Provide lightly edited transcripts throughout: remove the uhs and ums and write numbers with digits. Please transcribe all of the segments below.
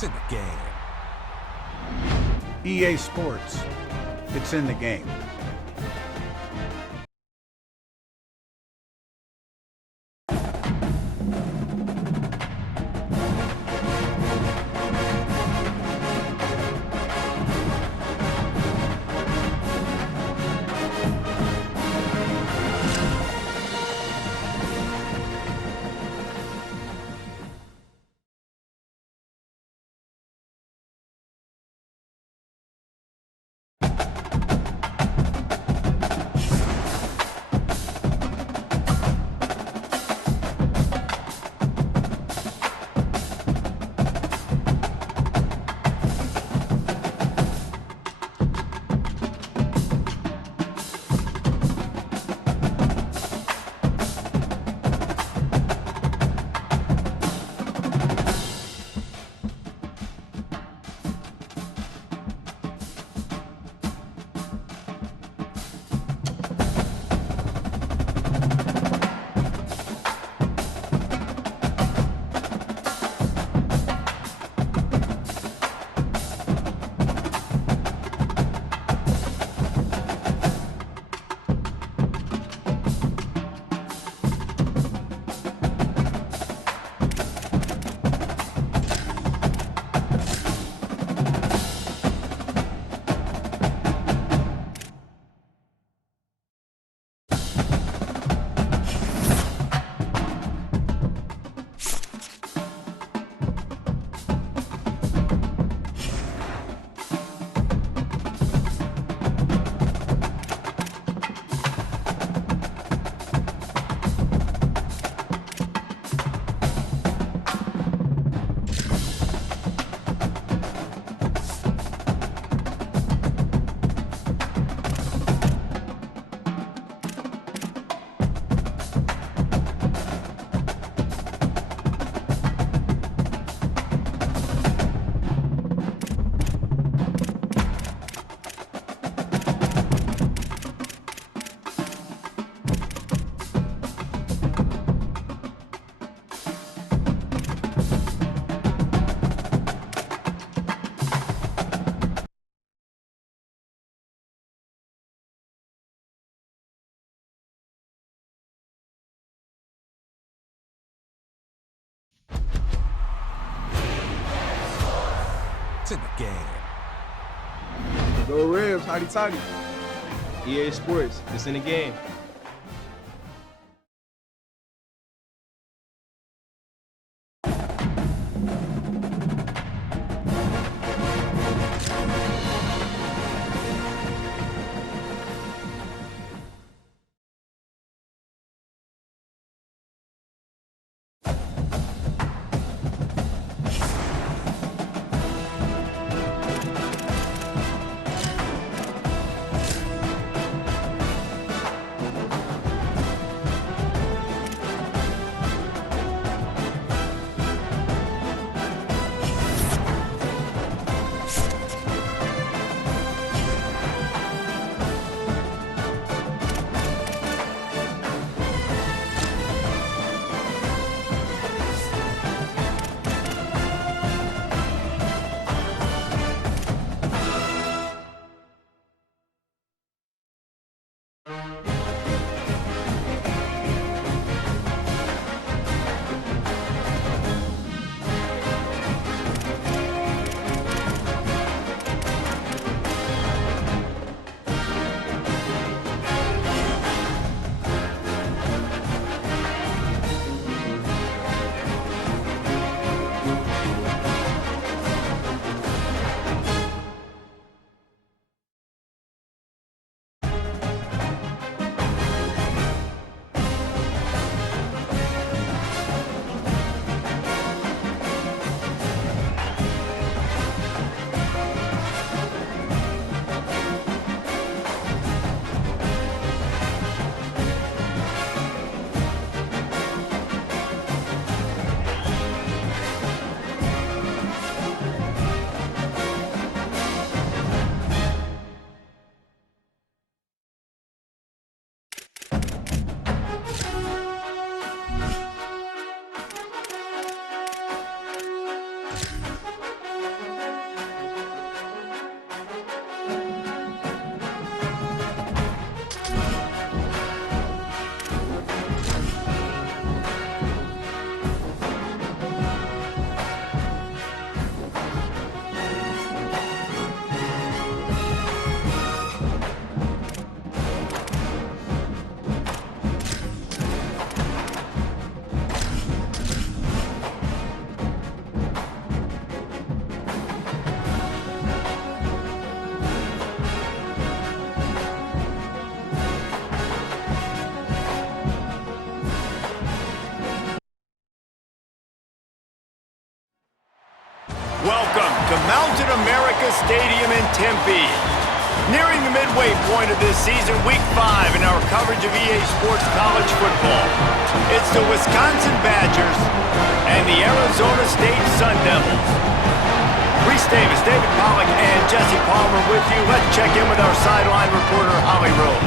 It's in the game. EA Sports. It's in the game. It's in the game. Go Rams, hotty toddy. EA Sports, it's in the game. to Mountain America Stadium in Tempe. Nearing the midway point of this season, Week 5 in our coverage of EA Sports College football. It's the Wisconsin Badgers and the Arizona State Sun Devils. Reese Davis, David Pollack, and Jesse Palmer with you. Let's check in with our sideline reporter, Holly Rowe.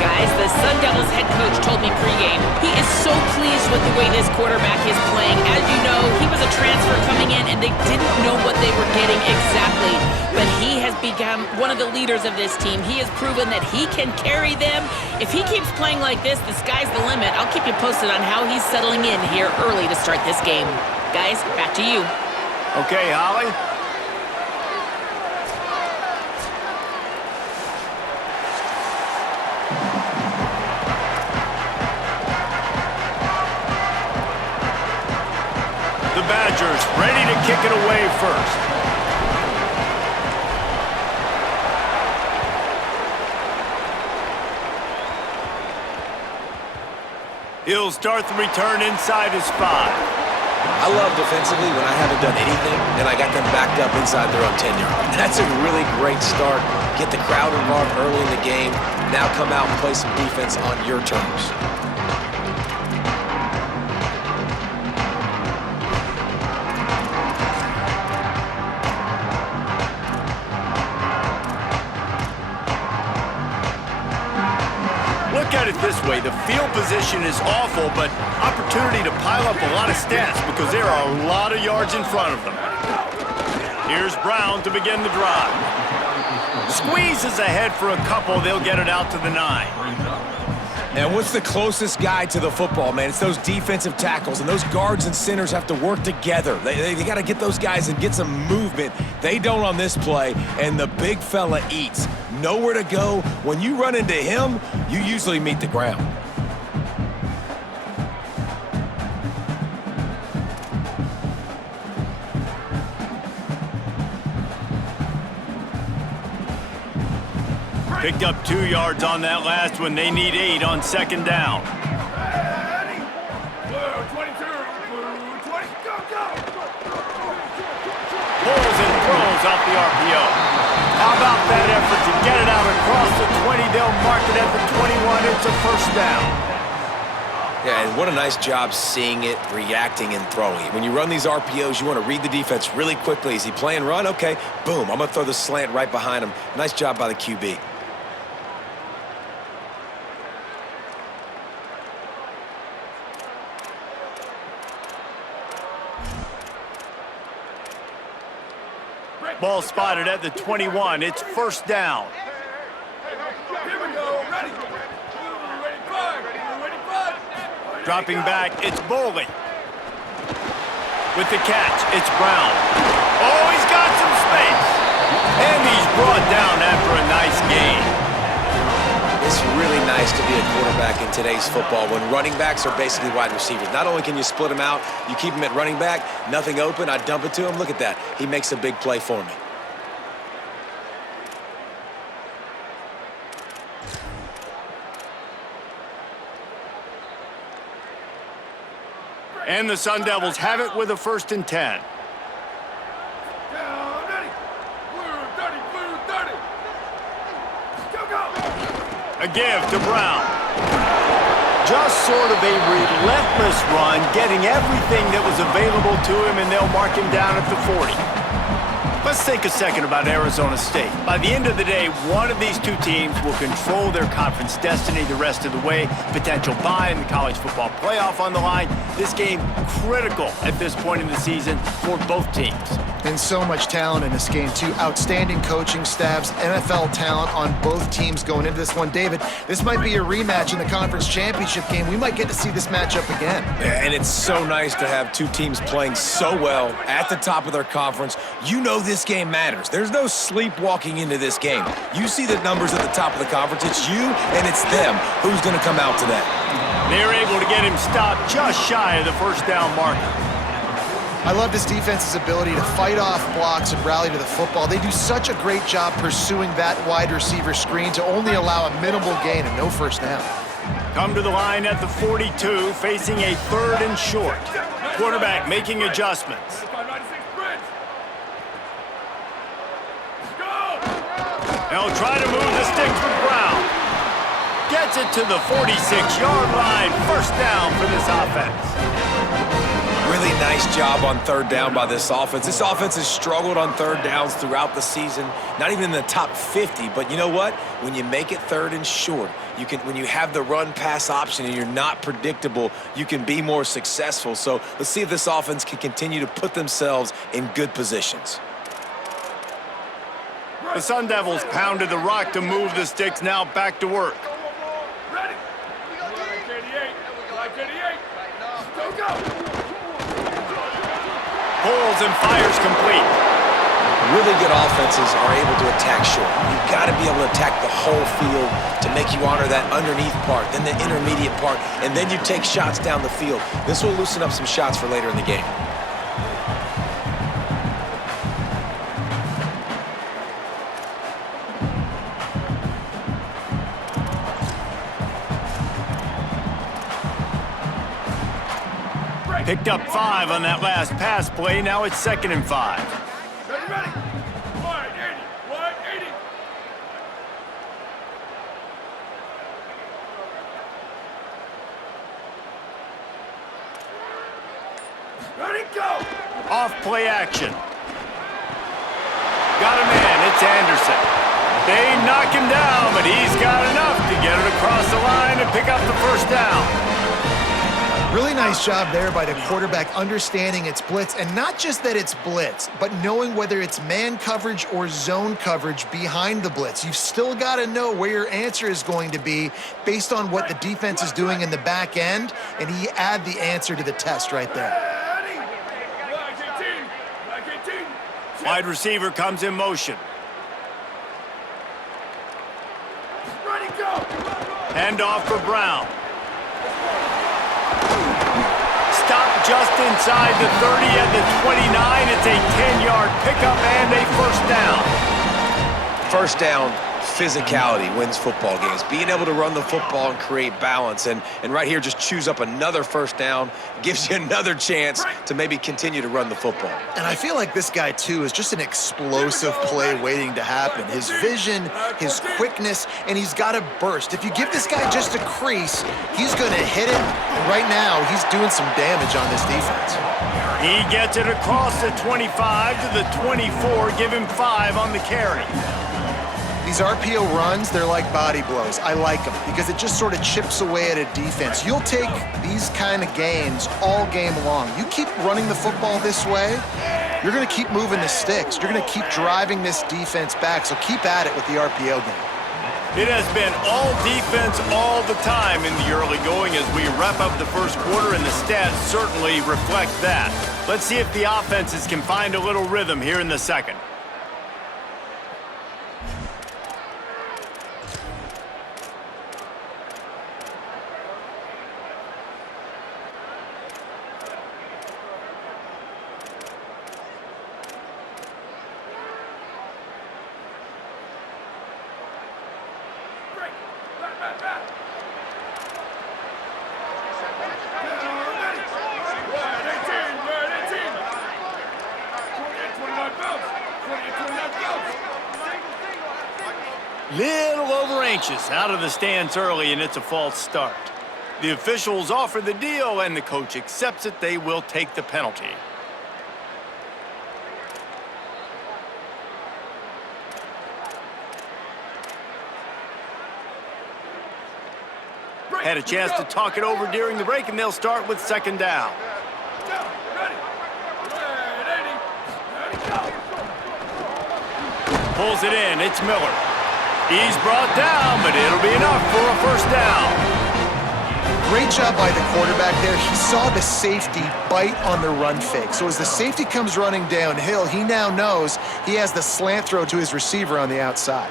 Guys, the Sun Devils head coach told me pregame he is so pleased with the way this quarterback is playing. As you know, he was a transfer coming in, and they didn't know what they were getting exactly. But he has become one of the leaders of this team. He has proven that he can carry them. If he keeps playing like this, the sky's the limit. I'll keep you posted on how he's settling in here early to start this game. Guys, back to you. Okay, Holly. The Badgers ready to kick it away first. He'll start the return inside his 5. I love defensively when I haven't done anything and I got them backed up inside their own 10-yard. That's a really great start. Get the crowd involved early in the game. Now come out and play some defense on your terms. Look at it this way, the field position is awful, but opportunity to pile up a lot of stats because there are a lot of yards in front of them. Here's Brown to begin the drive. Squeezes ahead for a couple, they'll get it out to the 9. And what's the closest guy to the football, man? It's those defensive tackles, and those guards and centers have to work together. They got to get those guys and get some movement. They don't on this play, and the big fella eats. Nowhere to go. When you run into him, you usually meet the ground. Picked up 2 yards on that last one. They need 8 on second down. Pulls and throws off the RPO. How about that effort to get it out across the 20? They'll mark it at the 21. It's a first down. Yeah, and what a nice job seeing it, reacting, and throwing it. When you run these RPOs, you want to read the defense really quickly. Is he playing run? Okay, boom. I'm going to throw the slant right behind him. Nice job by the QB. Ball spotted at the 21. It's first down. Dropping back, it's Boley. With the catch, it's Brown. Oh, he's got some space. And he's brought down after a nice gain. It's really nice to be a quarterback in today's football when running backs are basically wide receivers. Not only can you split them out, you keep them at running back, nothing open, I dump it to him. Look at that. He makes a big play for me. And the Sun Devils have it with a 1st and 10. A give to Brown. Just sort of a relentless run, getting everything that was available to him, and they'll mark him down at the 40. Let's think a second about Arizona State. By the end of the day, one of these two teams will control their conference destiny the rest of the way. Potential bye in the college football playoff on the line. This game critical at this point in the season for both teams. And so much talent in this game, too. Outstanding coaching staffs, NFL talent on both teams going into this one. David, this might be a rematch in the conference championship game. We might get to see this matchup again. And it's so nice to have two teams playing so well at the top of their conference. You know this game matters. There's no sleepwalking into this game. You see the numbers at the top of the conference. It's you and it's them. Who's going to come out today? They're able to get him stopped just shy of the first down marker. I love this defense's ability to fight off blocks and rally to the football. They do such a great job pursuing that wide receiver screen to only allow a minimal gain and no first down. Come to the line at the 42, facing a 3rd and short. Quarterback making adjustments. They'll try to move the sticks with Brown. Gets it to the 46-yard line. First down for this offense. Really nice job on third down by this offense. This offense has struggled on third downs throughout the season, not even in the top 50. But you know what? When you make it third and short, when you have the run-pass option and you're not predictable, you can be more successful. So let's see if this offense can continue to put themselves in good positions. The Sun Devils pounded the rock to move the sticks, now back to work. Ready. Like 88. Go. Pulls and fires complete. Really good offenses are able to attack short. You've got to be able to attack the whole field to make you honor that underneath part, then the intermediate part, and then you take shots down the field. This will loosen up some shots for later in the game. Picked up 5 on that last pass play. Now it's 2nd and 5. Ready. 180. Ready, go. Off play action. Got a man. It's Anderson. They knock him down, but he's got enough to get it across the line and pick up the first down. Really nice job there by the quarterback understanding it's blitz, and not just that it's blitz, but knowing whether it's man coverage or zone coverage behind the blitz. You've still got to know where your answer is going to be based on what the defense is doing in the back end, and he add the answer to the test right there. Wide receiver comes in motion. Ready, go. Handoff for Brown. Stop just inside the 30 at the 29. It's a 10-yard pickup and a first down. First down, physicality wins football games. Being able to run the football and create balance. And right here, just choose up another first down, gives you another chance to maybe continue to run the football. And I feel like this guy, too, is just an explosive play waiting to happen. His vision, his quickness, and he's got a burst. If you give this guy just a crease, he's going to hit it. And right now, he's doing some damage on this defense. He gets it across the 25 to the 24. Give him 5 on the carry. These RPO runs, they're like body blows. I like them because it just sort of chips away at a defense. You'll take these kind of gains all game long. You keep running the football this way, you're going to keep moving the sticks. You're going to keep driving this defense back, so keep at it with the RPO game. It has been all defense all the time in the early going as we wrap up the first quarter, and the stats certainly reflect that. Let's see if the offenses can find a little rhythm here in the second. Little over anxious out of the stands early, and it's a false start. The officials offer the deal, and the coach accepts it. They will take the penalty. Had a chance to talk it over during the break, and they'll start with 2nd down. Pulls it in. It's Miller. He's brought down, but it'll be enough for a first down. Great job by the quarterback there. He saw the safety bite on the run fake. So as the safety comes running downhill, he now knows he has the slant throw to his receiver on the outside.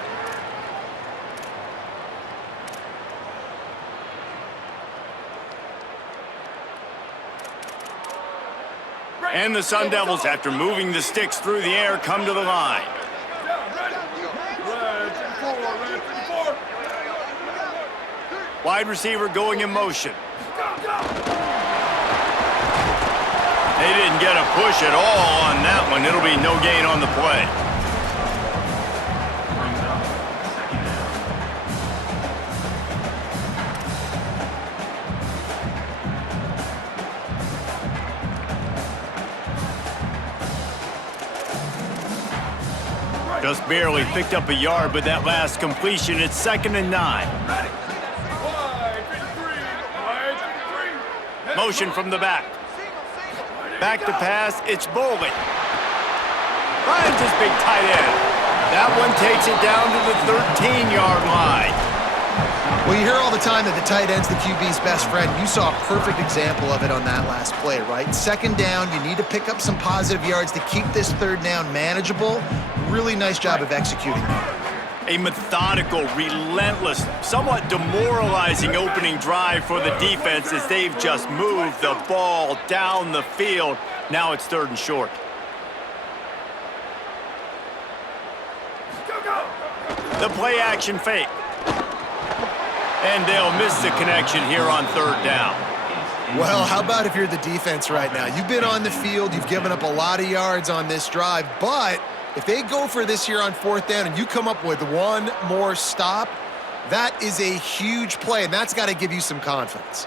And the Sun Devils, after moving the sticks through the air, come to the line. Wide receiver going in motion. They didn't get a push at all on that one. It'll be no gain on the play. Just barely picked up a yard with that last completion. It's 2nd and 9. Wide 53. Wide 53. Motion from the back. Back to pass, it's Bolden. Finds his big tight end. That one takes it down to the 13-yard line. Well, you hear all the time that the tight end's the QB's best friend. You saw a perfect example of it on that last play, right? 2nd down, you need to pick up some positive yards to keep this 3rd down manageable. Really nice job of executing that. A methodical, relentless, somewhat demoralizing opening drive for the defense as they've just moved the ball down the field. Now it's 3rd and short. The play action fake. And they'll miss the connection here on 3rd down. Well, how about if you're the defense right now? You've been on the field, you've given up a lot of yards on this drive, but if they go for this here on 4th down and you come up with one more stop, that is a huge play, and that's got to give you some confidence.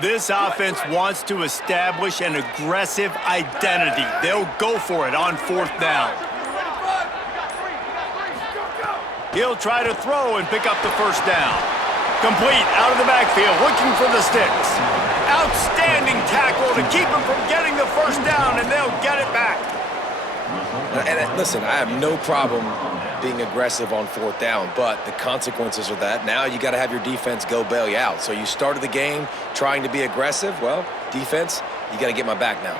This offense wants to establish an aggressive identity. They'll go for it on 4th down. He'll try to throw and pick up the 1st down. Complete out of the backfield, looking for the sticks. Outstanding tackle to keep him from getting the 1st down, and they'll get it back. And listen, I have no problem being aggressive on 4th down, but the consequences of that, now you got to have your defense go bail you out. So you started the game trying to be aggressive. Well, defense, you got to get my back now.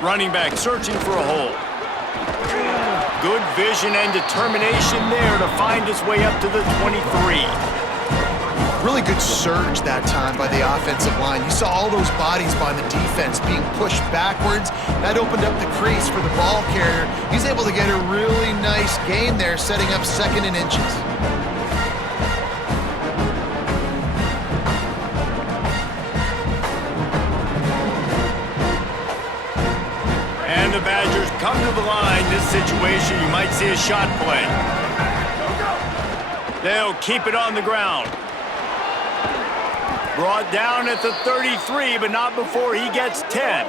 Running back searching for a hole. Good vision and determination there to find his way up to the 23. Really good surge that time by the offensive line. You saw all those bodies by the defense being pushed backwards. That opened up the crease for the ball carrier. He's able to get a really nice gain there, setting up 2nd and inches. And the Badgers come to the line. This situation, you might see a shot play. They'll keep it on the ground. Brought down at the 33, but not before he gets 10.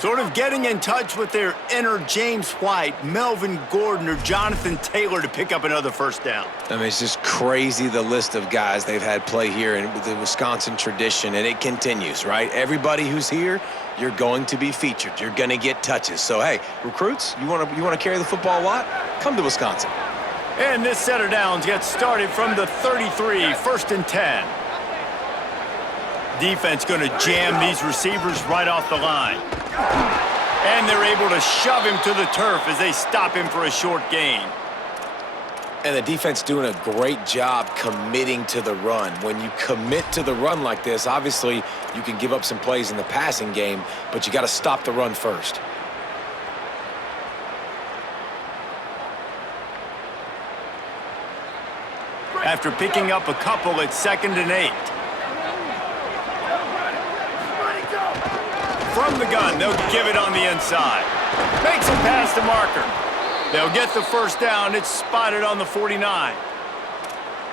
Sort of getting in touch with their inner James White, Melvin Gordon, or Jonathan Taylor to pick up another 1st down. I mean, it's just crazy the list of guys they've had play here in the Wisconsin tradition, and it continues, right? Everybody who's here, you're going to be featured. You're going to get touches. So, hey, recruits, you want to carry the football a lot? Come to Wisconsin. And this set of downs gets started from the 33, 1st and 10. Defense going to jam these receivers right off the line. And they're able to shove him to the turf as they stop him for a short gain. And the defense doing a great job committing to the run. When you commit to the run like this, obviously you can give up some plays in the passing game, but you got to stop the run first. After picking up a couple, it's 2nd and 8. From the gun, they'll give it on the inside. Makes a pass to Marker. They'll get the 1st down. It's spotted on the 49.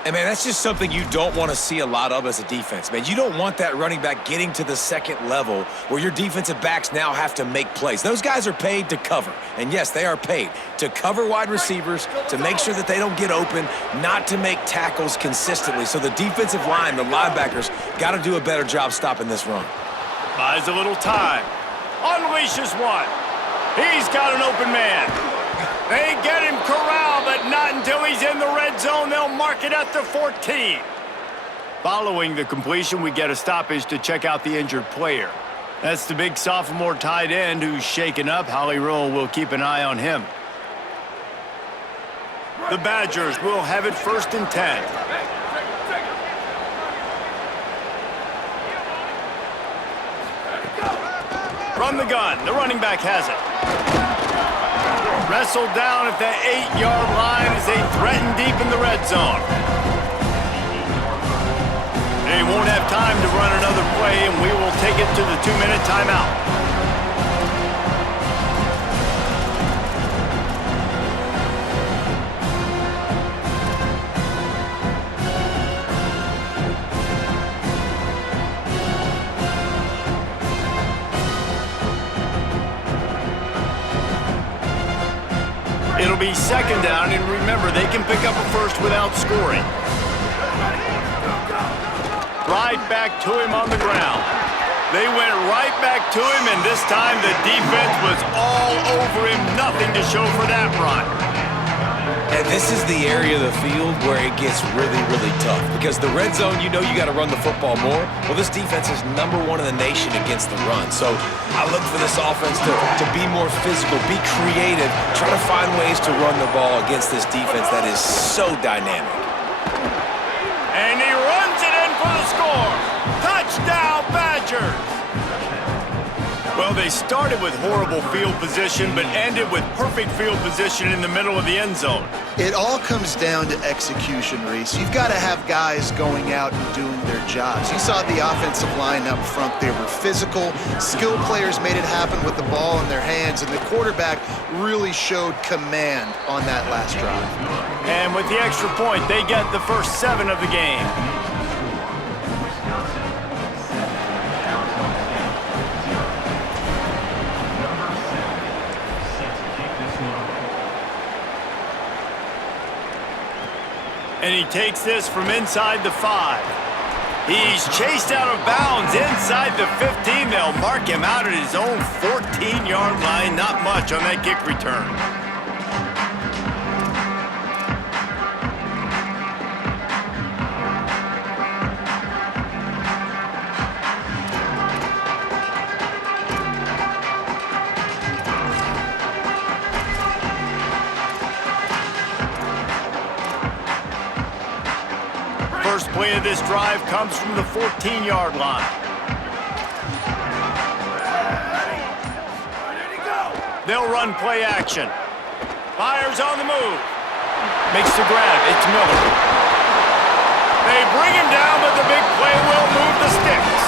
And, man, that's just something you don't want to see a lot of as a defense, man. You don't want that running back getting to the 2nd level where your defensive backs now have to make plays. Those guys are paid to cover. And, yes, they are paid to cover wide receivers, to make sure that they don't get open, not to make tackles consistently. So the defensive line, the linebackers, got to do a better job stopping this run. Buys a little time. Unleashes one. He's got an open man. They get him corralled, but not until he's in the red zone. They'll mark it at the 14. Following the completion, we get a stoppage to check out the injured player. That's the big sophomore tight end who's shaken up. Holly Rowe will keep an eye on him. The Badgers will have it 1st and 10. From the gun, the running back has it. Wrestled down at that 8-yard line as they threaten deep in the red zone. They won't have time to run another play, and we will take it to the 2-minute timeout. It'll be second down, and remember, they can pick up a first without scoring. Right back to him on the ground. They went right back to him, and this time the defense was all over him. Nothing to show for that run. And this is the area of the field where it gets really, really tough. Because the red zone, you know you got to run the football more. Well, this defense is #1 in the nation against the run. So I look for this offense to be more physical, be creative, try to find ways to run the ball against this defense that is so dynamic. And he runs it in for the score. Touchdown, Badgers! Well, they started with horrible field position, but ended with perfect field position in the middle of the end zone. It all comes down to execution, Reese. You've got to have guys going out and doing their jobs. You saw the offensive line up front. They were physical. Skilled players made it happen with the ball in their hands, and the quarterback really showed command on that last drive. And with the extra point, they get the first 7 of the game. And he takes this from inside the 5. He's chased out of bounds inside the 15. They'll mark him out at his own 14-yard line. Not much on that kick return. First play of this drive comes from the 14-yard line. They'll run play action. Fires on the move. Makes the grab. It's Miller. They bring him down, but the big play will move the sticks.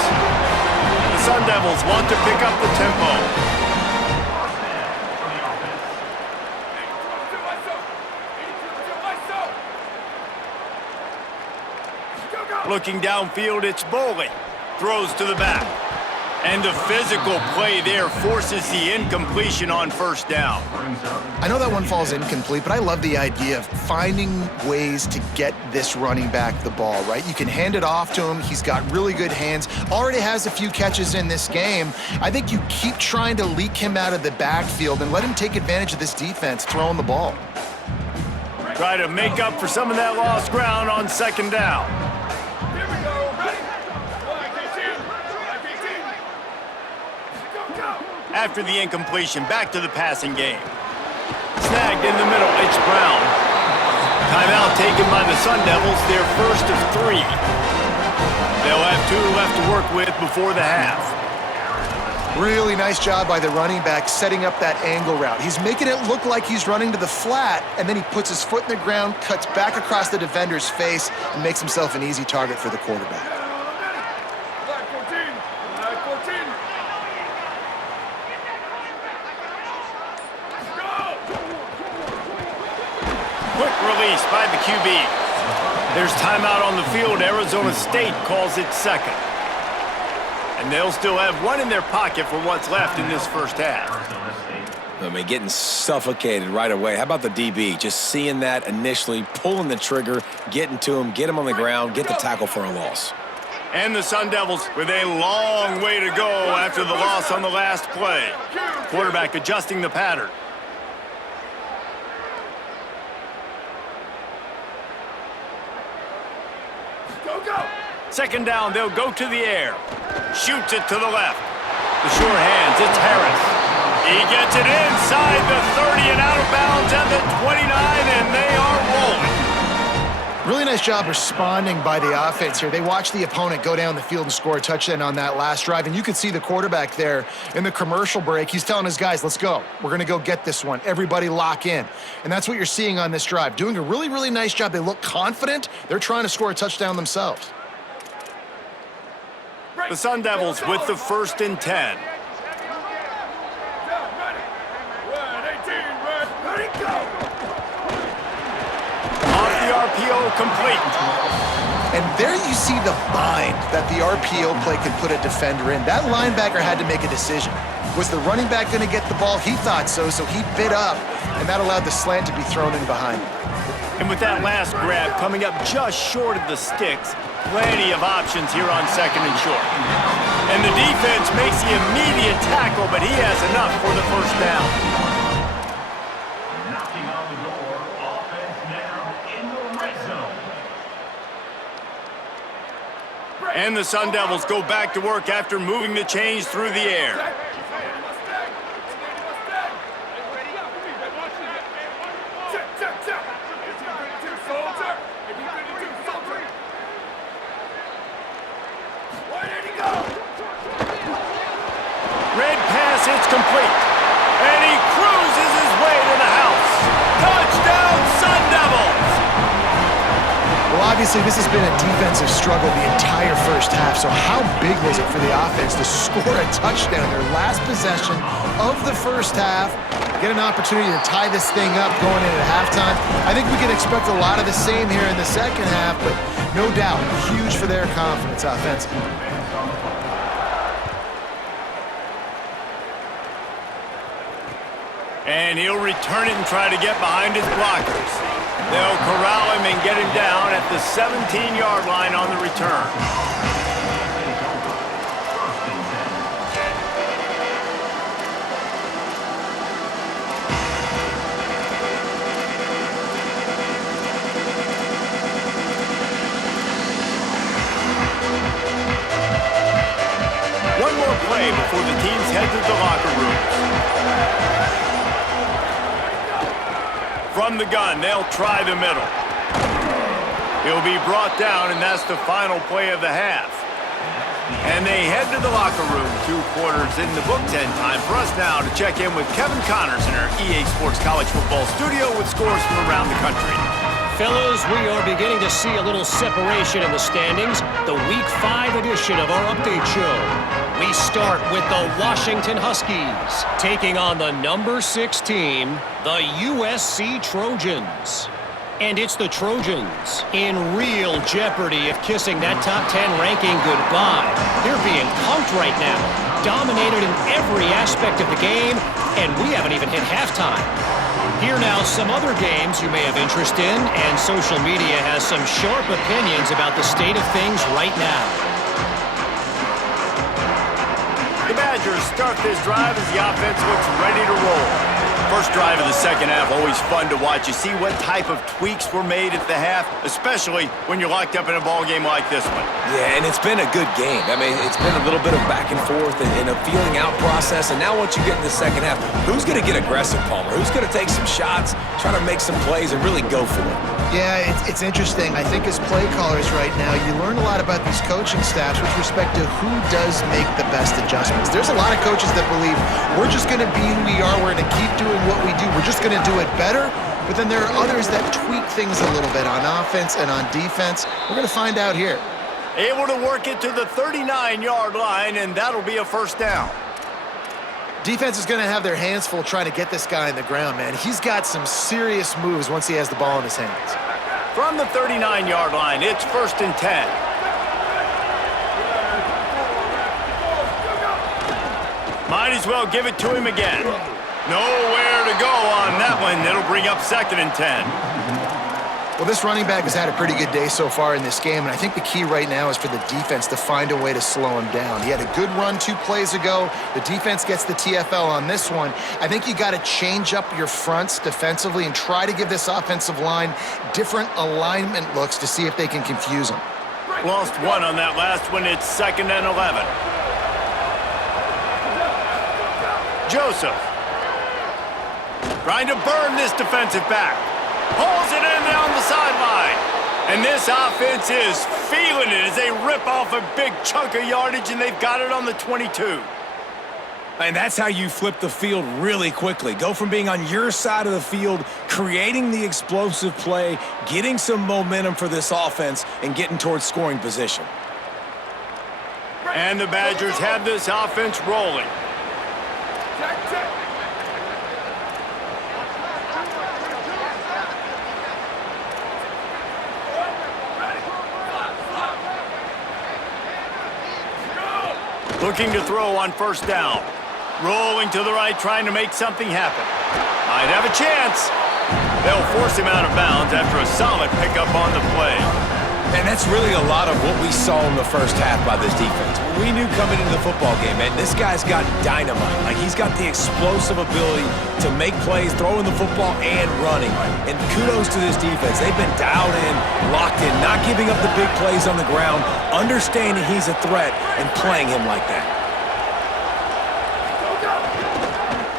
The Sun Devils want to pick up the tempo. Looking downfield, it's Boley. Throws to the back. And the physical play there forces the incompletion on first down. I know that one falls incomplete, but I love the idea of finding ways to get this running back the ball, right? You can hand it off to him. He's got really good hands. Already has a few catches in this game. I think you keep trying to leak him out of the backfield and let him take advantage of this defense throwing the ball. Try to make up for some of that lost ground on second down. After the incompletion, back to the passing game. Snagged in the middle, it's Brown. Timeout taken by the Sun Devils, their first of 3. They'll have 2 left to work with before the half. Really nice job by the running back setting up that angle route. He's making it look like he's running to the flat, and then he puts his foot in the ground, cuts back across the defender's face, and makes himself an easy target for the quarterback. Release by the QB. There's timeout on the field. Arizona State calls it second. And they'll still have 1 in their pocket for what's left in this first half. I mean, getting suffocated right away. How about the DB? Just seeing that initially, pulling the trigger, getting to him, get him on the ground, get the tackle for a loss. And the Sun Devils with a long way to go after the loss on the last play. Quarterback adjusting the pattern. Second down, they'll go to the air. Shoots it to the left. The sure hands, it's Harris. He gets it inside the 30 and out of bounds at the 29, and they are rolling. Really nice job responding by the offense here. They watched the opponent go down the field and score a touchdown on that last drive, and you could see the quarterback there in the commercial break. He's telling his guys, let's go. We're going to go get this one. Everybody lock in. And that's what you're seeing on this drive. Doing a really, really nice job. They look confident. They're trying to score a touchdown themselves. The Sun Devils with the 1st and 10. Off the RPO, complete. And there you see the bind that the RPO play can put a defender in. That linebacker had to make a decision. Was the running back going to get the ball? He thought so, so he bit up, and that allowed the slant to be thrown in behind him. And with that last grab coming up just short of the sticks, plenty of options here on 2nd and short. And the defense makes the immediate tackle, but he has enough for the 1st down. Knocking on the door, offense now in the red zone. And the Sun Devils go back to work after moving the chains through the air. Red pass, it's complete. And he cruises his way to the house. Touchdown, Sun Devils! Well, obviously, this has been a defensive struggle the entire first half, so how big was it for the offense to score a touchdown, their last possession of the first half, get an opportunity to tie this thing up going into halftime? I think we can expect a lot of the same here in the second half, but no doubt, huge for their confidence offensively. And he'll return it and try to get behind his blockers. They'll corral him and get him down at the 17-yard line on the return. One more play before the teams head to the locker rooms. From the gun, they'll try the middle. He'll be brought down, and that's the final play of the half. And they head to the locker room, 2 quarters in the books, and time for us now to check in with Kevin Connors in our EA Sports College Football studio with scores from around the country. Fellas, we are beginning to see a little separation in the standings. The Week 5 edition of our update show. We start with the Washington Huskies, taking on the number 6 team, the USC Trojans. And it's the Trojans in real jeopardy of kissing that top 10 ranking goodbye. They're being punked right now, dominated in every aspect of the game, and we haven't even hit halftime. Here now, some other games you may have interest in, and social media has some sharp opinions about the state of things right now. The Badgers start this drive as the offense looks ready to roll. First drive of the second half, always fun to watch. You see what type of tweaks were made at the half, especially when you're locked up in a ball game like this one. Yeah, and it's been a good game. I mean, it's been a little bit of back and forth and a feeling out process. And now once you get in the second half, who's going to get aggressive, Palmer? Who's going to take some shots, try to make some plays, and really go for it? Yeah, it's interesting. I think as play callers right now, you learn a lot about these coaching staffs with respect to who does make the best adjustments. There's a lot of coaches that believe we're just going to be who we are. We're going to keep doing what we do. We're just going to do it better. But then there are others that tweak things a little bit on offense and on defense. We're going to find out here. Able to work it to the 39-yard line, and that'll be a first down. Defense is going to have their hands full trying to get this guy in the ground, man. He's got some serious moves once he has the ball in his hands. From the 39-yard line, it's 1st and 10. Might as well give it to him again. Nowhere to go on that one. It'll bring up 2nd and 10. Well, this running back has had a pretty good day so far in this game, and I think the key right now is for the defense to find a way to slow him down. He had a good run 2 plays ago. The defense gets the TFL on this one. I think you got to change up your fronts defensively and try to give this offensive line different alignment looks to see if they can confuse him. Lost 1 on that last one. It's 2nd and 11. Joseph trying to burn this defensive back. Pulls it in down the sideline. And this offense is feeling it as they rip off a big chunk of yardage, and they've got it on the 22. And that's how you flip the field really quickly. Go from being on your side of the field, creating the explosive play, getting some momentum for this offense, and getting towards scoring position. And the Badgers have this offense rolling. Looking to throw on first down. Rolling to the right, trying to make something happen. Might have a chance. They'll force him out of bounds after a solid pickup on the play. And that's really a lot of what we saw in the first half by this defense. We knew coming into the football game, man, this guy's got dynamite. Like, he's got the explosive ability to make plays, throwing the football and running. And kudos to this defense. They've been dialed in, locked in, not giving up the big plays on the ground, understanding he's a threat, and playing him like that.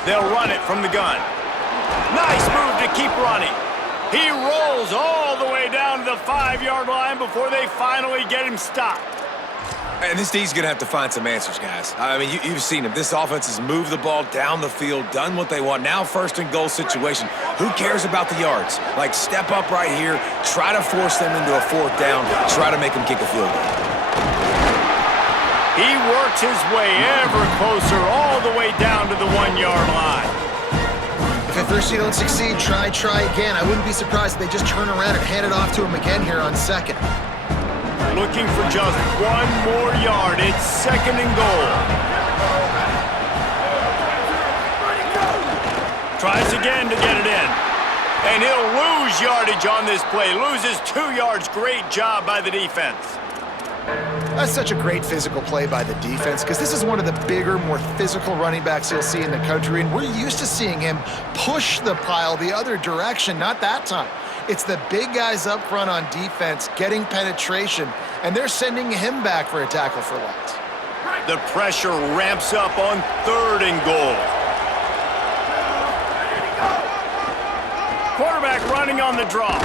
They'll run it from the gun. Nice move to keep running. He rolls all the way down to the 5-yard line before they finally get him stopped. And this D's going to have to find some answers, guys. I mean, you've seen him. This offense has moved the ball down the field, done what they want. Now first and goal situation. Who cares about the yards? Like, step up right here, try to force them into a fourth down, try to make them kick a field goal. He works his way ever closer all the way down to the 1-yard line. If at first you don't succeed, try again. I wouldn't be surprised if they just turn around and hand it off to him again here on second. Looking for just one more yard. It's second and goal. Tries again to get it in. And he'll lose yardage on this play. Loses 2 yards. Great job by the defense. That's such a great physical play by the defense because this is one of the bigger, more physical running backs you'll see in the country, and we're used to seeing him push the pile the other direction. Not that time. It's the big guys up front on defense getting penetration, and they're sending him back for a tackle for loss. The pressure ramps up on third and goal. Quarterback running on the draw.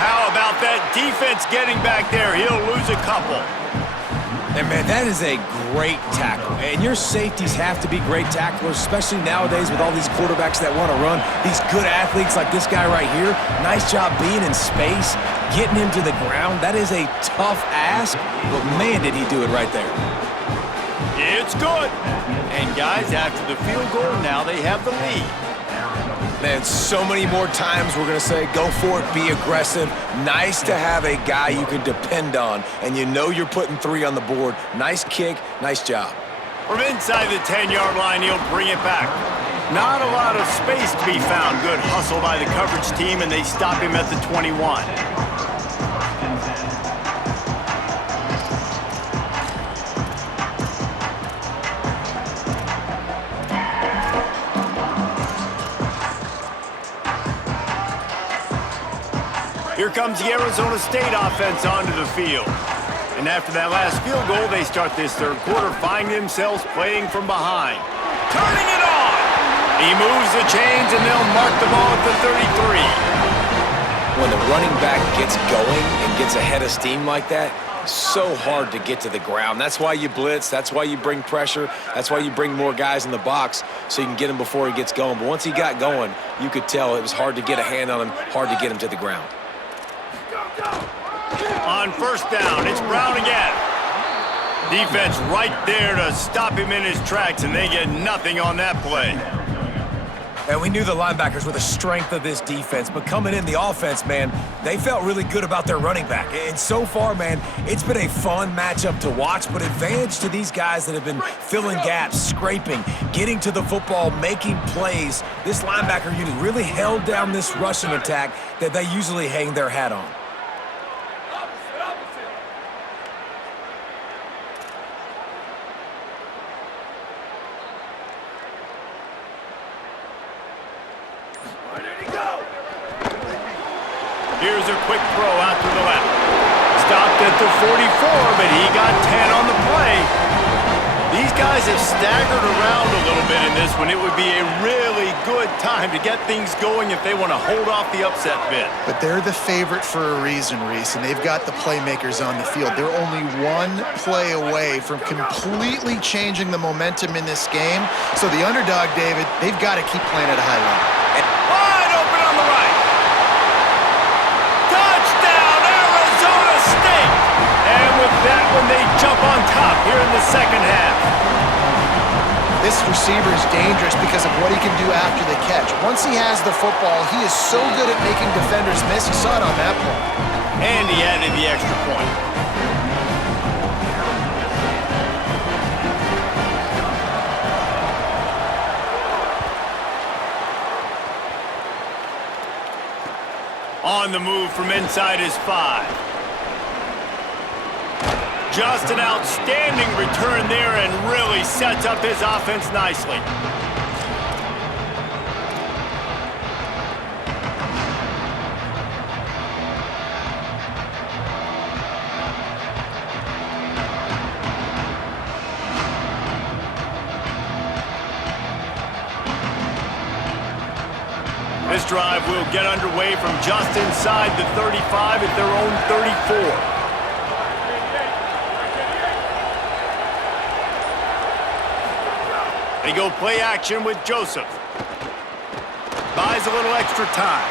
How about that defense getting back there? He'll lose a couple. And, man, that is a great tackle. And your safeties have to be great tacklers, especially nowadays with all these quarterbacks that want to run. These good athletes like this guy right here. Nice job being in space, getting him to the ground. That is a tough ask, but, man, did he do it right there. It's good. And, guys, after the field goal, now they have the lead. Man, so many more times we're going to say, go for it, be aggressive. Nice to have a guy you can depend on, and you know you're putting 3 on the board. Nice kick, nice job. From inside the 10-yard line, he'll bring it back. Not a lot of space to be found. Good hustle by the coverage team, and they stop him at the 21. Here comes the Arizona State offense onto the field. And after that last field goal, they start this third quarter, finding themselves playing from behind. Turning it on! He moves the chains, and they'll mark the ball at the 33. When the running back gets going and gets ahead of steam like that, so hard to get to the ground. That's why you blitz. That's why you bring pressure. That's why you bring more guys in the box so you can get him before he gets going. But once he got going, you could tell it was hard to get a hand on him, hard to get him to the ground. On first down, it's Brown again. Defense right there to stop him in his tracks, and they get nothing on that play. And we knew the linebackers were the strength of this defense, but coming in the offense, man, they felt really good about their running back. And so far, man, it's been a fun matchup to watch, but advantage to these guys that have been filling gaps, scraping, getting to the football, making plays. This linebacker unit really held down this rushing attack that they usually hang their hat on. Here's a quick throw out to the left. Stopped at the 44, but he got 10 on the play. These these guys have staggered around a little bit in this one. It would be a really good time to get things going if they want to hold off the upset bid. But they're the favorite for a reason, Reese, and they've got the playmakers on the field. They're only one play away from completely changing the momentum in this game. So the underdog, David, they've got to keep playing at a high level. Wide open on the right. Touchdown, Arizona State! And with that one, they jump on top here in the second half. This receiver is dangerous because of what he can do after the catch. Once he has the football, he is so good at making defenders miss. You saw it on that play. And he added the extra point. On the move from inside his 5. Just an outstanding return there and really sets up his offense nicely. This drive will get underway from just inside the 35 at their own 34. They go play action with Joseph. Buys a little extra time.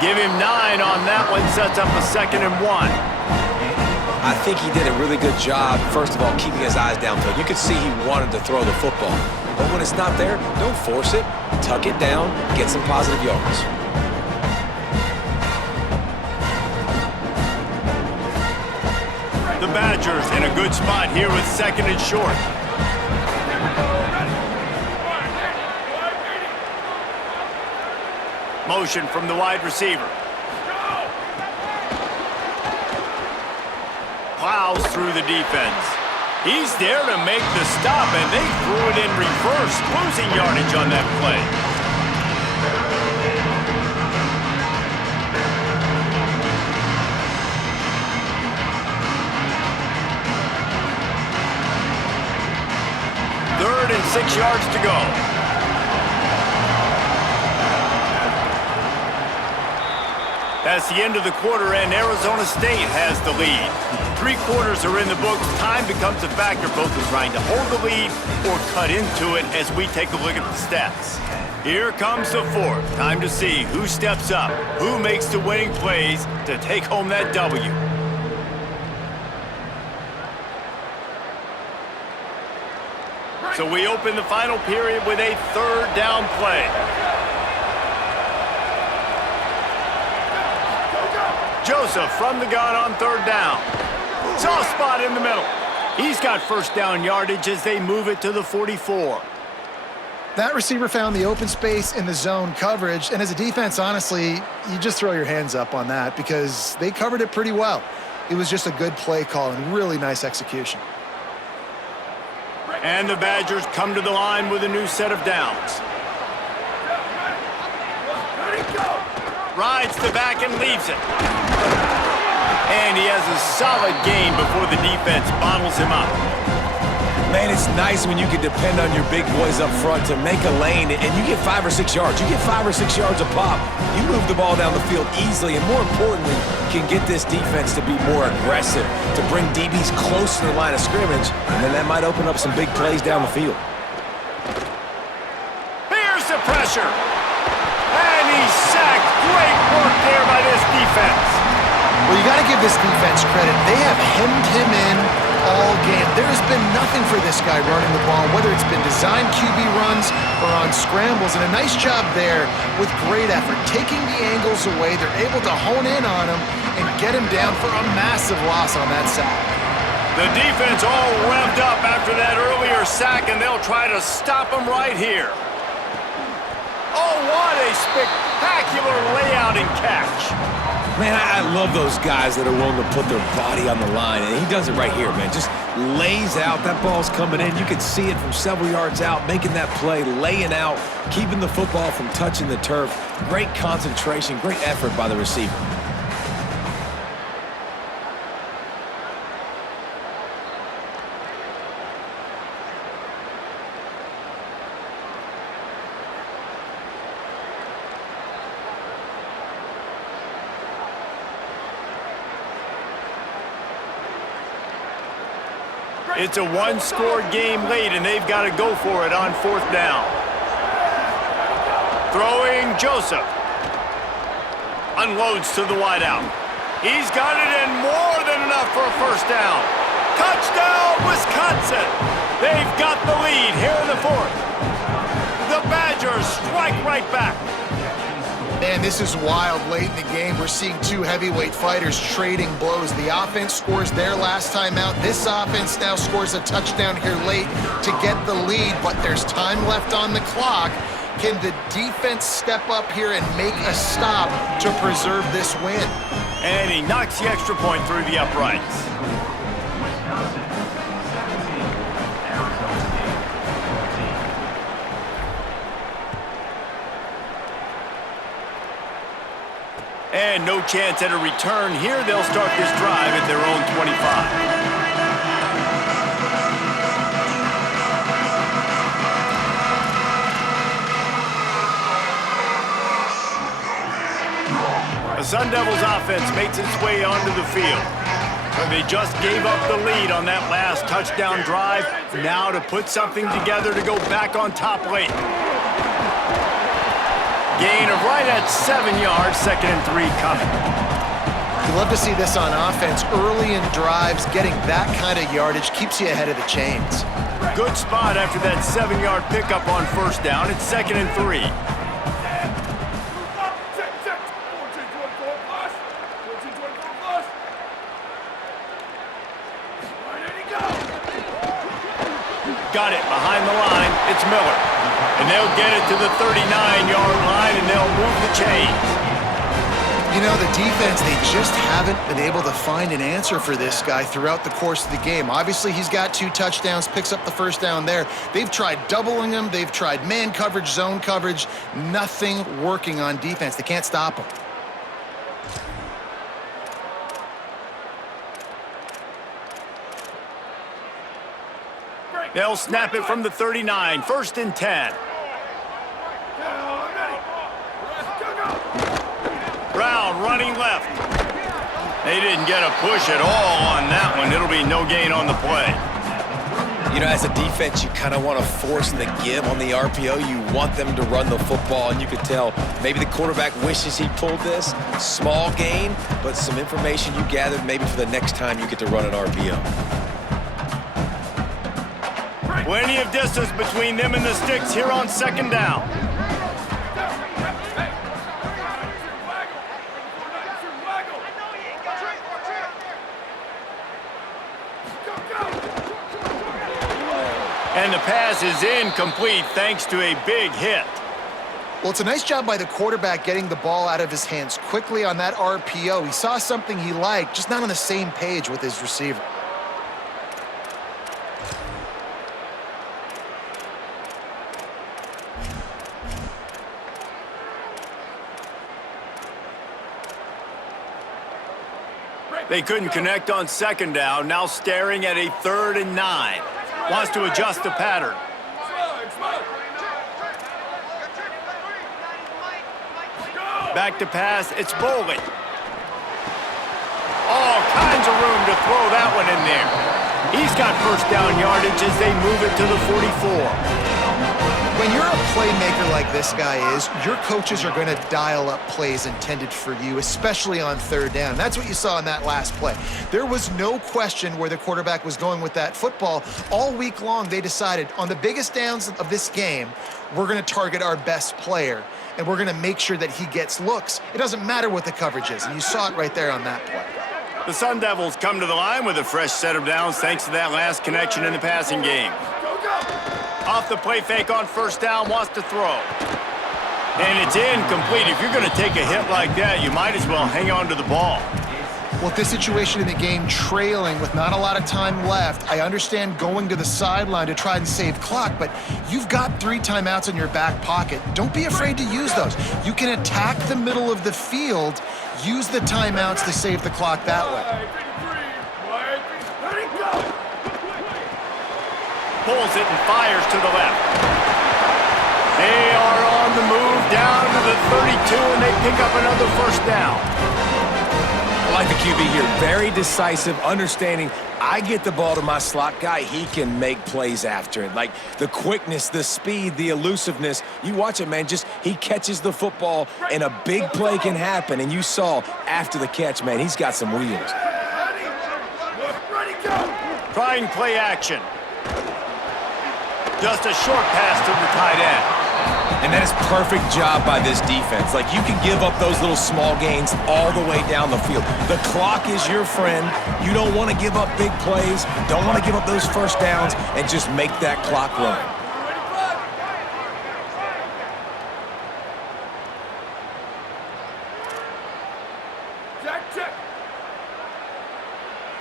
Give him 9 on that one, sets up a 2nd and 1. I think he did a really good job, first of all, keeping his eyes downfield. You could see he wanted to throw the football. But when it's not there, don't force it. Tuck it down, get some positive yards. The Badgers in a good spot here with 2nd and short. Motion from the wide receiver. Plows through the defense. He's there to make the stop, and they threw it in reverse, losing yardage on that play. Third and 6 yards to go. That's the end of the quarter, and Arizona State has the lead. 3 quarters are in the books. Time becomes a factor, both in trying to hold the lead or cut into it as we take a look at the stats. Here comes the 4th. Time to see who steps up, who makes the winning plays to take home that W. So we open the final period with a 3rd down play. Joseph from the gun on 3rd down. Soft spot in the middle. He's got 1st down yardage as they move it to the 44. That receiver found the open space in the zone coverage, and as a defense, honestly, you just throw your hands up on that because they covered it pretty well. It was just a good play call and really nice execution. And the Badgers come to the line with a new set of downs. Rides the back and leaves it. And he has a solid gain before the defense bottles him up. Man, it's nice when you can depend on your big boys up front to make a lane, and you get 5 or 6 yards. You get 5 or 6 yards a pop. You move the ball down the field easily, and more importantly, can get this defense to be more aggressive, to bring DBs close to the line of scrimmage, and then that might open up some big plays down the field. Here's the pressure. And he's sacked. Great work there by this defense. Well, you got to give this defense credit. They have hemmed him in all game. There has been nothing for this guy running the ball, whether it's been designed QB runs or on scrambles, and a nice job there with great effort. Taking the angles away, they're able to hone in on him and get him down for a massive loss on that sack. The defense all revved up after that earlier sack, and they'll try to stop him right here. Oh, what a spectacular layout and catch. Man, I love those guys that are willing to put their body on the line, and he does it right here, man. Just lays out. That ball's coming in. You can see it from several yards out, making that play, laying out, keeping the football from touching the turf. Great concentration, great effort by the receiver. It's a one-score game late, and they've got to go for it on 4th down. Throwing Joseph. Unloads to the wideout. He's got it in more than enough for a first down. Touchdown, Wisconsin! They've got the lead here in the 4th. The Badgers strike right back. Man, this is wild. Late in the game, we're seeing two heavyweight fighters trading blows. The offense scores their last time out. This offense now scores a touchdown here late to get the lead, but there's time left on the clock. Can the defense step up here and make a stop to preserve this win? And he knocks the extra point through the uprights. And no chance at a return here. They'll start this drive at their own 25. The Sun Devils offense makes its way onto the field. But they just gave up the lead on that last touchdown drive. Now to put something together to go back on top late. Gain of right at 7 yards, 2nd and 3 coming. You love to see this on offense. Early in drives, getting that kind of yardage keeps you ahead of the chains. Good spot after that 7-yard pickup on 1st down. It's 2nd and 3. Got it behind the line. It's Miller. And they'll get it to the 39-yard line, and they'll move the chains. You know, the defense, they just haven't been able to find an answer for this guy throughout the course of the game. Obviously, he's got 2 touchdowns, picks up the first down there. They've tried doubling him. They've tried man coverage, zone coverage. Nothing working on defense. They can't stop him. They'll snap it from the 39, 1st and 10. Brown running left. They didn't get a push at all on that one. It'll be no gain on the play. You know, as a defense, you kind of want to force the give on the RPO. You want them to run the football, and you could tell maybe the quarterback wishes he pulled this. Small gain, but some information you gathered maybe for the next time you get to run an RPO. Plenty of distance between them and the sticks here on 2nd down. And the pass is incomplete thanks to a big hit. Well, it's a nice job by the quarterback getting the ball out of his hands quickly on that RPO. He saw something he liked, just not on the same page with his receiver. They couldn't connect on 2nd down, now staring at a 3rd and 9. Wants to adjust the pattern. Back to pass, it's Boley. All kinds of room to throw that one in there. He's got first down yardage as they move it to the 44. When you're a playmaker like this guy is, your coaches are going to dial up plays intended for you, especially on 3rd down. That's what you saw in that last play. There was no question where the quarterback was going with that football. All week long, they decided on the biggest downs of this game, we're going to target our best player, and we're going to make sure that he gets looks. It doesn't matter what the coverage is, and you saw it right there on that play. The Sun Devils come to the line with a fresh set of downs thanks to that last connection in the passing game. Off the play fake on 1st down, wants to throw. And it's incomplete. If you're going to take a hit like that, you might as well hang on to the ball. Well, at this situation in the game, trailing with not a lot of time left, I understand going to the sideline to try and save clock, but you've got 3 timeouts in your back pocket. Don't be afraid to use those. You can attack the middle of the field, use the timeouts to save the clock that way. Pulls it and fires to the left. They are on the move down to the 32, and they pick up another first down. like the QB here. Very decisive, understanding. I get the ball to my slot guy, he can make plays after it. Like the quickness, the speed, the elusiveness. You watch it, man. Just he catches the football, and a big play can happen. And you saw after the catch, man, he's got some wheels. Trying play action. Just a short pass to the tight end. And that is perfect job by this defense. Like, you can give up those little small gains all the way down the field. The clock is your friend. You don't want to give up big plays, don't want to give up those first downs, and just make that clock run.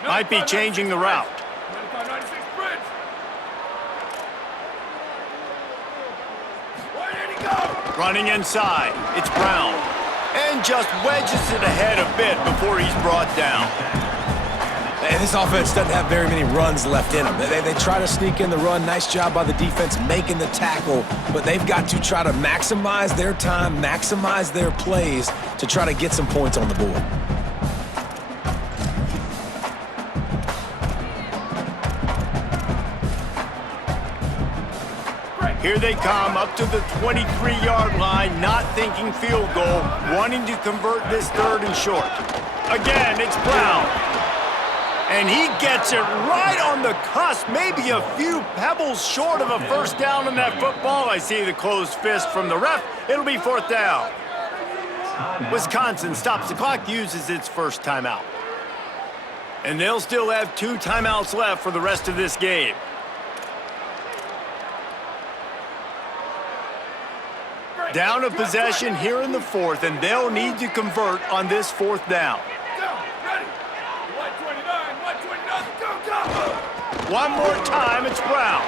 Might be changing the route. Running inside, it's Brown. And just wedges it ahead a bit before he's brought down. And this offense doesn't have very many runs left in them. They try to sneak in the run. Nice job by the defense making the tackle. But they've got to try to maximize their time, maximize their plays to try to get some points on the board. Here they come up to the 23-yard line, not thinking field goal, wanting to convert this 3rd and short. Again, it's Brown. And he gets it right on the cusp, maybe a few pebbles short of a first down on that football. I see the closed fist from the ref. It'll be 4th down. Wisconsin stops the clock, uses its first timeout. And they'll still have 2 timeouts left for the rest of this game. Down a possession here in the 4th, and they'll need to convert on this 4th down. One more time, it's Brown.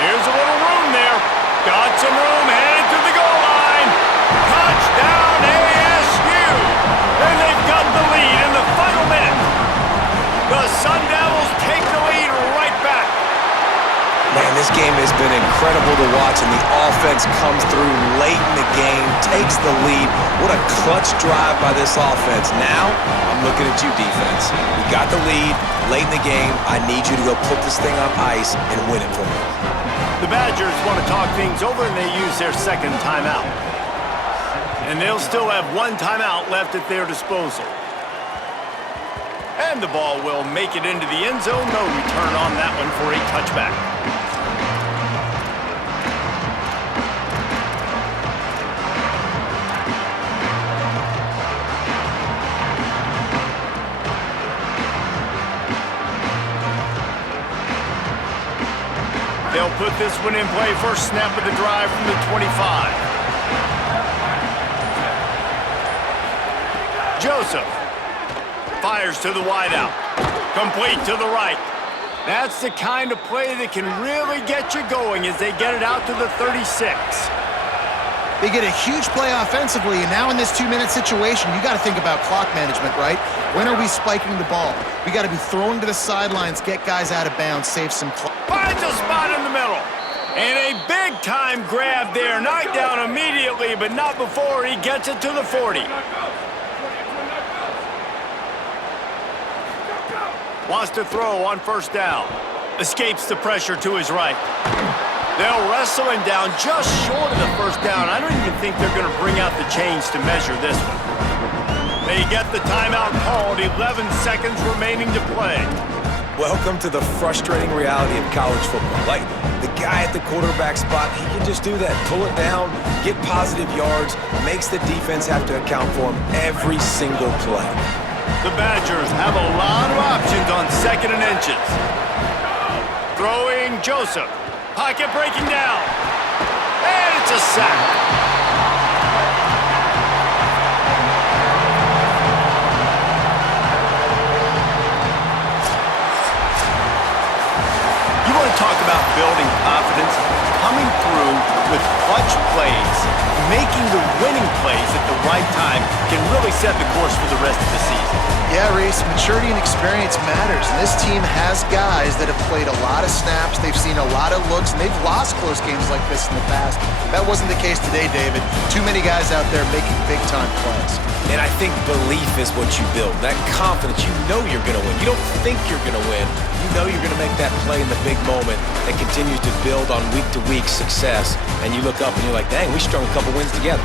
Here's a little room there. Got some room, headed to the goal line. Touchdown ASU! And they've got the lead in the final minute. The Sun Devils take the lead right back. Man, this game has been incredible to watch, and the offense comes through late in the game, takes the lead. What a clutch drive by this offense. Now, I'm looking at you, defense. We got the lead late in the game. I need you to go put this thing on ice and win it for me. The Badgers want to talk things over, and they use their 2nd timeout. And they'll still have 1 timeout left at their disposal. And the ball will make it into the end zone. No return on that one for a touchback. They'll put this one in play. First snap of the drive from the 25. Joseph fires to the wideout. Complete to the right. That's the kind of play that can really get you going as they get it out to the 36. They get a huge play offensively, and now in this 2-minute situation, you got to think about clock management, right? When are we spiking the ball? We got to be throwing to the sidelines, get guys out of bounds, save some clock. Finds a spot in the middle. And a big-time grab there. Knocked down immediately, but not before he gets it to the 40. Wants to throw on first down. Escapes the pressure to his right. They'll wrestle him down just short of the first down. I don't even think they're going to bring out the chains to measure this one. They get the timeout called. 11 seconds remaining to play. Welcome to the frustrating reality of college football. Like, the guy at the quarterback spot, he can just do that. Pull it down, get positive yards, makes the defense have to account for him every single play. The Badgers have a lot of options on 2nd and inches. Throwing Joseph. Pocket breaking down. And it's a sack. You want to talk about building confidence? Coming through with clutch plays, making the winning plays at the right time can really set the course for the rest of the season. Yeah, Reese, maturity and experience matters, and this team has guys that have played a lot of snaps, they've seen a lot of looks, and they've lost close games like this in the past. That wasn't the case today, David. Too many guys out there making big-time plays. And I think belief is what you build. That confidence, you know you're going to win. You don't think you're going to win. You know you're going to make that play in the big moment that continues to build on week-to-week success. And you look up and you're like, dang, we strung a couple wins together.